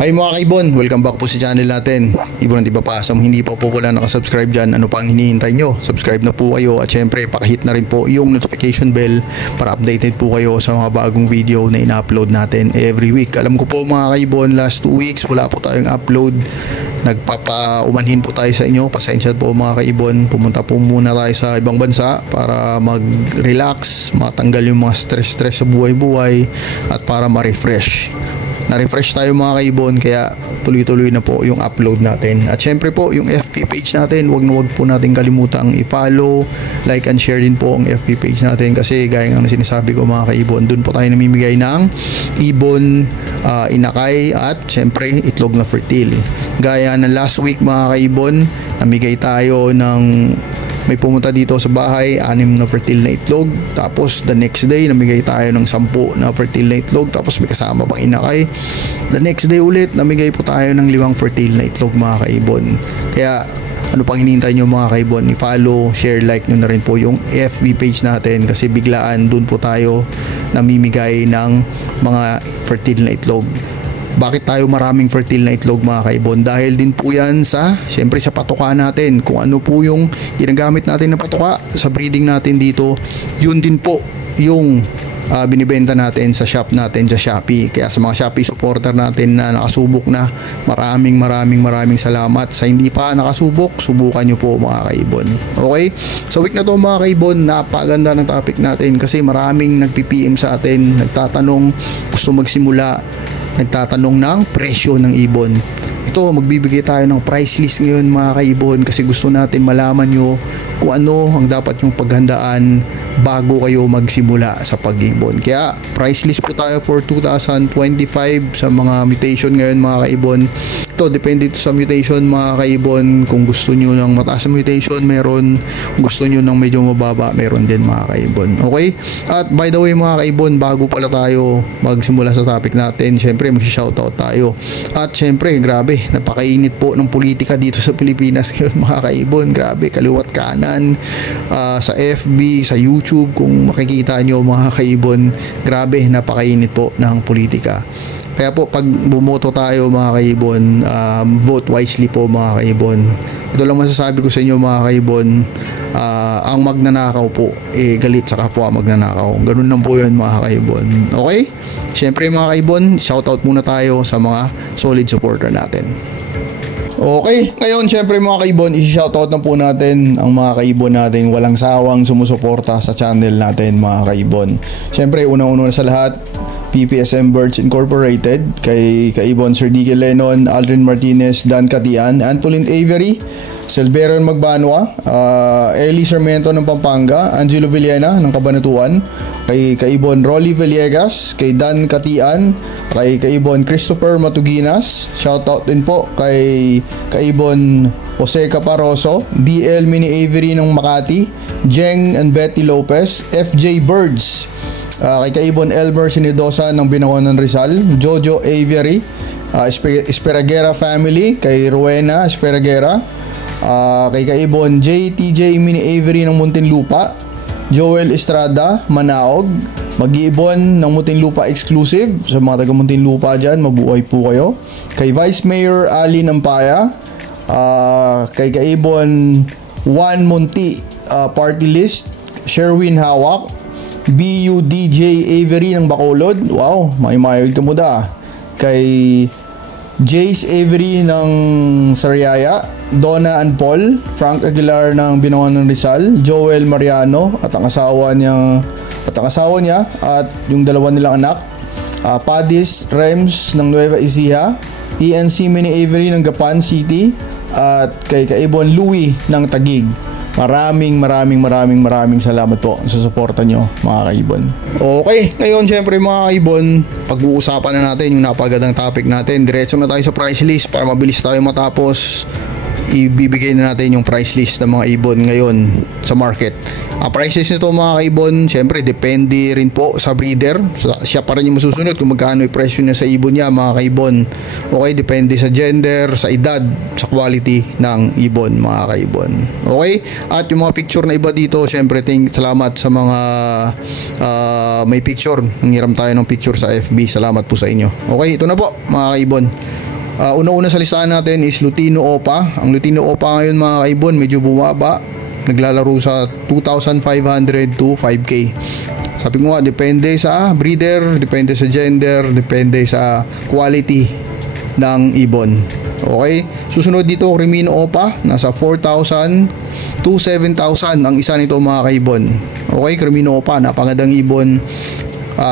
Hi mga kaibon, welcome back po sa channel natin. Ibon at iba pa, sa hindi pa po wala nakasubscribe dyan, ano pa ang hinihintay nyo? Subscribe na po kayo at syempre pakihit na rin po yung notification bell para updated po kayo sa mga bagong video na ina-upload natin every week. Alam ko po mga kaibon, last 2 weeks wala po tayong upload. Nagpapaumanhin po tayo sa inyo, pasensya po mga kaibon. Pumunta po muna tayo sa ibang bansa para mag-relax, matanggal yung mga stress sa buhay-buhay at para ma-refresh. Na-refresh tayo mga kaibon, kaya tuloy-tuloy na po yung upload natin. At syempre po yung FB page natin, wag po natin kalimutang i-follow, like and share din po ang FB page natin kasi gaya ng sinasabi ko mga kaibon, dun po tayo namimigay ng ibon, inakay at syempre itlog na fertile. Gaya ng last week mga kaibon, namigay tayo ng may pumunta dito sa bahay, 6 na fertile na itlog. Tapos the next day namigay tayo ng 10 na fertile na itlog, tapos may kasama pang inakay. The next day ulit namigay po tayo ng 5 fertile na itlog mga kaibon. Kaya ano pang hinihintay nyo mga kaibon, i-follow, share, like nyo na rin po yung FB page natin kasi biglaan dun po tayo namimigay ng mga fertile na itlog. Bakit tayo maraming fertile na itlog mga kaibon? Dahil din po yan sa, syempre sa patuka natin. Kung ano po yung ginagamit natin na patuka sa breeding natin dito, yun din po yung binibenta natin sa shop natin sa Shopee. Kaya sa mga Shopee supporter natin na nakasubok na, maraming salamat. Sa hindi pa nakasubok, subukan nyo po mga kaibon. Okay? Sa week na to mga kaibon, napaganda ng topic natin kasi maraming nagpi-PM sa atin, nagtatanong, gusto magsimula, nagtatanong ng presyo ng ibon. Ito, magbibigay tayo ng price list ngayon mga kaibon kasi gusto natin malaman nyo kung ano ang dapat yung paghandaan bago kayo magsimula sa pag-ibon. Kaya price list po tayo for 2025 sa mga mutation ngayon mga kaibon. Ito, depende ito sa mutation mga kaibon. Kung gusto nyo ng mataas na mutation, meron. Kung gusto nyo ng medyo mababa, meron din mga kaibon. Okay? At by the way mga kaibon, bago pala tayo magsimula sa topic natin, syempre mag-shoutout tayo. At syempre, grabe, napakainit po ng politika dito sa Pilipinas ngayon mga kaibon. Grabe, kaliwat kanan, sa FB, sa YouTube, kung makikita nyo mga kaibon, grabe, napakainit po ng politika. Kaya po pag bumoto tayo mga kaibon, vote wisely po mga kaibon. Ito lang masasabi ko sa inyo mga kaibon, ang magnanakaw po, galit sa kapwa magnanakaw. Ganun lang po yun mga kaibon. Okay? Siyempre mga kaibon, shoutout muna tayo sa mga solid supporter natin. Okay, ngayon syempre mga kaibon, i-shoutout na po natin ang mga kaibon natin walang sawang sumusuporta sa channel natin mga kaibon. Syempre unang-una sa lahat, PPSM Birds Incorporated, kay kaibon Sir D. Lennon, Aldrin Martinez, Dan Catian, Antolin Avery, Silveron Magbanwa, Eli Sarmiento ng Pampanga, Angelo Villena ng Cabanatuan, kay kaibon Rolly Villegas, kay Dan Catian, kay kaibon Christopher Matuginas, shoutout din po kay kaibon Jose Caparoso, DL Mini Avery ng Makati, Jeng and Betty Lopez, FJ Birds, kay kaibon Elmer Sinidosa ng Binangonan Rizal, Jojo Aviary, Esperagera Family, kay Rowena Esperagera, kay kaibon JTJ Mini Avery ng Muntinlupa, Joel Estrada Manaog, mag-iibon ng Muntinlupa exclusive. Sa mga taga Muntinlupa dyan, mabuhay po kayo. Kay Vice Mayor Ali Nampaya, kay kaibon Juan Monti, party list, Sherwin Hawak, BUDJ Avery ng Bacolod, wow, may-mayod ka mo da. Kay Jace Avery ng Sariaya, Donna and Paul, Frank Aguilar ng Binangonan Rizal, Joel Mariano at ang asawa niya at yung dalawa nilang anak, Padis Rems ng Nueva Ecija, ENC Mini Avery ng Gapan City, at kay kaibon Louie ng Taguig. Maraming salamat po sa suporta nyo mga kaibon. Okay, ngayon syempre mga kaibon, pag-uusapan na natin yung napagandang topic natin. Diretso na tayo sa price list para mabilis tayo matapos. Ibibigay na natin yung price list ng mga ibon ngayon sa market. Price list nito mga kaibon, syempre depende rin po sa breeder. Siya pa rin yung masusunod kung magkano yung presyo niya sa ibon niya mga kaibon. Okay, depende sa gender, sa edad, sa quality ng ibon mga kaibon. Okay, at yung mga picture na iba dito, syempre salamat sa mga may picture. Nangiram tayo ng picture sa FB. Salamat po sa inyo. Okay, ito na po mga kaibon. Una-una sa listahan natin is Lutino Opa. Ang Lutino Opa ngayon mga kaibon medyo bumaba, naglalaro sa 2,500 to 5K. Sabi ko nga, depende sa breeder, depende sa gender, depende sa quality ng ibon. Okay, susunod dito Crimino Opa, nasa 4,000 to 7,000 ang isa nito mga kaibon. Okay, Crimino Opa, napakagandang ibon.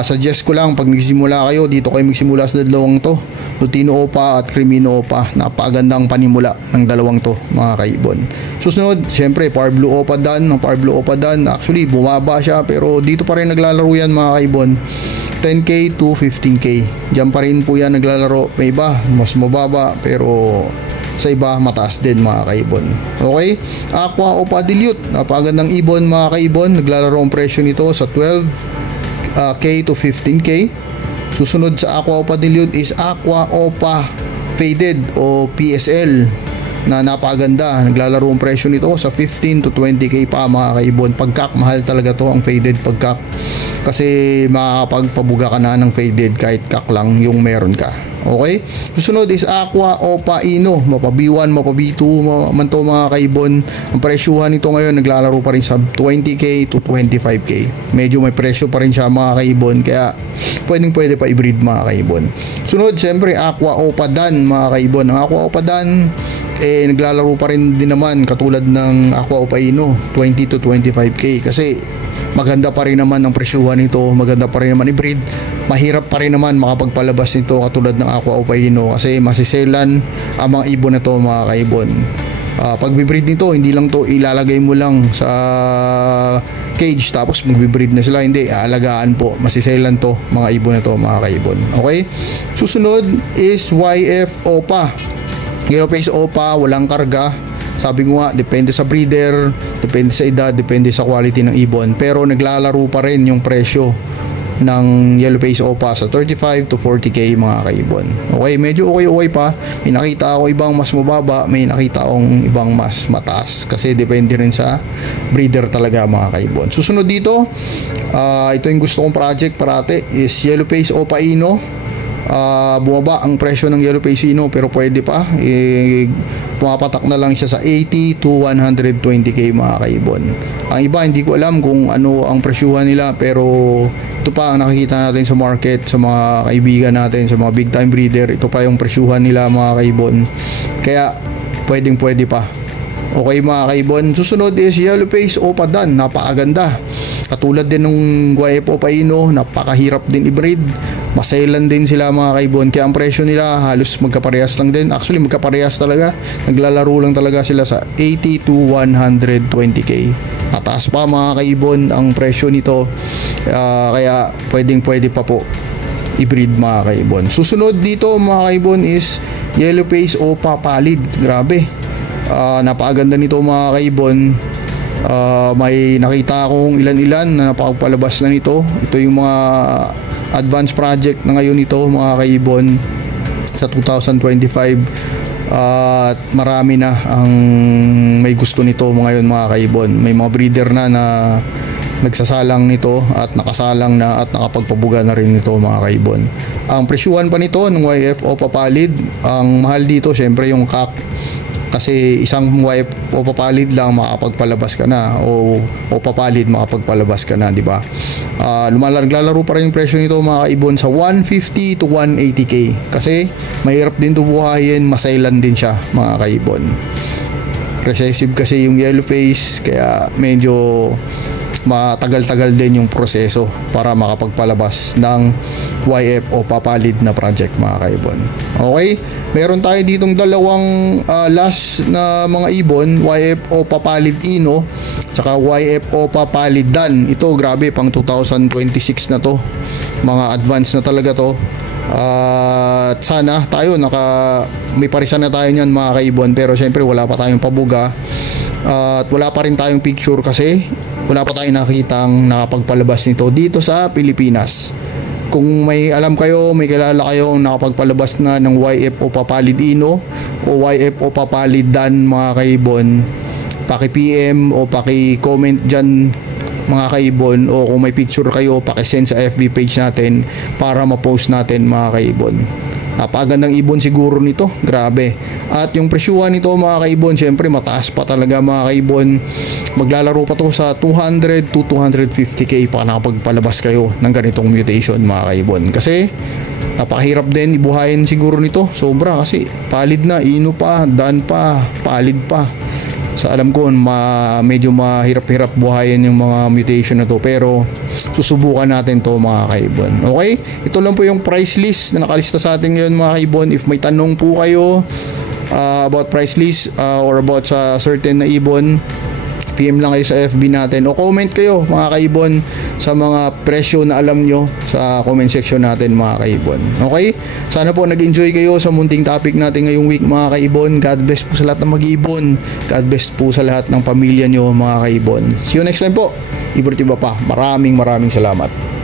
Suggest ko lang, pag nagsimula kayo, dito kayo magsimula sa dalawang to, Lutino Opa at Crimino Opa. Napakagandang panimula ng dalawang to mga kaibon. Susunod, syempre Par Blue Opa Dan. Ng Par Blue Opa Dan, actually bumaba siya, pero dito pa rin naglalaro yan mga kaibon, 10K to 15K. Diyan pa rin po yan naglalaro. May iba mas mababa, pero sa iba mataas din mga kaibon. Okay, Aqua Opa Dilute, napakagandang ibon mga kaibon. Naglalaro ang presyo nito sa 12K to 15K. Susunod sa Aqua Opa Dilute is Aqua Opa Faded o PSL na napakaganda. Naglalaro ang presyo nito sa 15 to 20K pa mga kaibon. Pagkak, mahal talaga to ang faded pagkak, kasi makakapagpabuga ka na ng faded kahit kak lang yung meron ka. Okay, susunod is Aqua Opa Ino, mapa B1, mapa B2 man to mga kaibon. Ang presyuhan nito ngayon naglalaro pa rin sa 20K to 25K. Medyo may presyo pa rin siya mga kaibon, kaya pwede pa i-breed mga kaibon. Sunod, siyempre Aqua Opa Dan mga kaibon. Ang Aqua Opa Dan naglalaro pa rin din naman katulad ng Aqua Opa Ino, 20 to 25K, kasi maganda pa rin naman ang presyuhan nito, maganda pa rin naman i-breed. Mahirap pa rin naman makapagpalabas nito katulad ng Aqua Opa Ino, kasi masiselan ang mga ibon na to mga kaibon. Pag bibreed nito, hindi lang to ilalagay mo lang sa cage tapos magbibreed na sila, hindi, aalagaan po, masiselan to mga ibon na to mga kaibon. Okay, susunod is YF Opa, Yellow Face Opa, walang karga. Sabi ko nga, depende sa breeder, depende sa edad, depende sa quality ng ibon, pero naglalaro pa rin yung presyo ng Yellow Face Opa sa 35 to 40K mga kaibon. Okay, medyo okay pa. May nakita ako ibang mas mababa, may nakita akong ibang mas mataas, kasi depende rin sa breeder talaga mga kaibon. Susunod dito, ito yung gusto kong project parate, is Yellow Face Opa Ino. Bumaba ang presyo ng Yellow Face Ino, pero pwede pa, pumapatak na lang siya sa 80 to 120K mga kaibon. Ang iba hindi ko alam kung ano ang presyuhan nila, pero ito pa ang nakikita natin sa market, sa mga kaibigan natin, sa mga big time breeder, ito pa yung presyuhan nila mga kaibon, kaya pwede pa. Okay mga kaibon, susunod is Yellow Face Opa Dan, napakaganda. Katulad din ng YF Opa Ino, napakahirap din i-breed, maselan din sila mga kaibon, kaya ang presyo nila halos magkaparehas lang din. Actually magkaparehas talaga, naglalaro lang talaga sila sa 80 to 120K. Mataas pa mga kaibon ang presyo nito, kaya pwede pa po i-breed mga kaibon. Susunod dito mga kaibon is Yellow Face Opa Pallid. Grabe, napakaganda nito mga kaibon. May nakita akong ilan na napakapalabas na nito. Ito yung mga advanced project na ngayon nito mga kaibon sa 2025, at marami na ang may gusto nito ngayon mga kaibon. May mga breeder na nagsasalang nito at nakasalang na at nakapagpabuga na rin nito mga kaibon. Ang presyuhan pa nito ng YF Opa Pallid, ang mahal dito syempre yung kak, kasi isang YF Opa Pallid lang makapagpalabas ka na, o Opa Pallid makapagpalabas ka na, di ba? Naglalaro pa rin yung presyo nito mga kaibon sa 150 to 180K, kasi mahirap din ito buhayin, masailan din siya mga kaibon. Recessive kasi yung Yellow Face, kaya medyo matagal-tagal din yung proseso para makapagpalabas ng YF Opa Pallid na project mga kaibon. Okay, meron tayo ditong dalawang last na mga ibon, YF Opa Pallid Ino tsaka YF Opa Pallid Dan. Ito grabe, pang 2026 na to, mga advance na talaga to. At sana tayo may parisan na tayo niyan mga kaibon, pero syempre wala pa tayong pabuga, at wala pa rin tayong picture kasi wala pa tayong nakitang nakapagpalabas nito dito sa Pilipinas. Kung may alam kayo, may kilala kayo nakapagpalabas na ng YF Opa Pallid Ino o YF Opa Pallid Dan mga kaibon, paki-PM o paki-comment dyan mga kaibon, o kung may picture kayo paki-send sa FB page natin para ma-post natin mga kaibon. Napakagandang ibon siguro nito, grabe. At yung presyuhan nito mga kaibon, syempre mataas pa talaga mga kaibon. Maglalaro pa to sa 200 to 250k pa nakapagpalabas kayo ng ganitong mutation mga kaibon. Kasi napakahirap din ibuhayin siguro nito, sobra, kasi palid na, ino pa, daan pa, palid pa. Sa alam ko medyo mahirap-hirap buhayin yung mga mutation na to, pero susubukan natin to mga kaibon. Okay, ito lang po yung price list na nakalista sa atin ngayon mga kaibon. If may tanong po kayo about price list or about sa certain na ibon, PM lang kayo sa FB natin o comment kayo mga kaibon sa mga presyo na alam nyo sa comment section natin mga kaibon. Okay? Sana po nag-enjoy kayo sa munting topic natin ngayong week mga kaibon. God bless po sa lahat ng mag-ibon. God bless po sa lahat ng pamilya nyo mga kaibon. See you next time po. Iba't iba pa. Maraming salamat.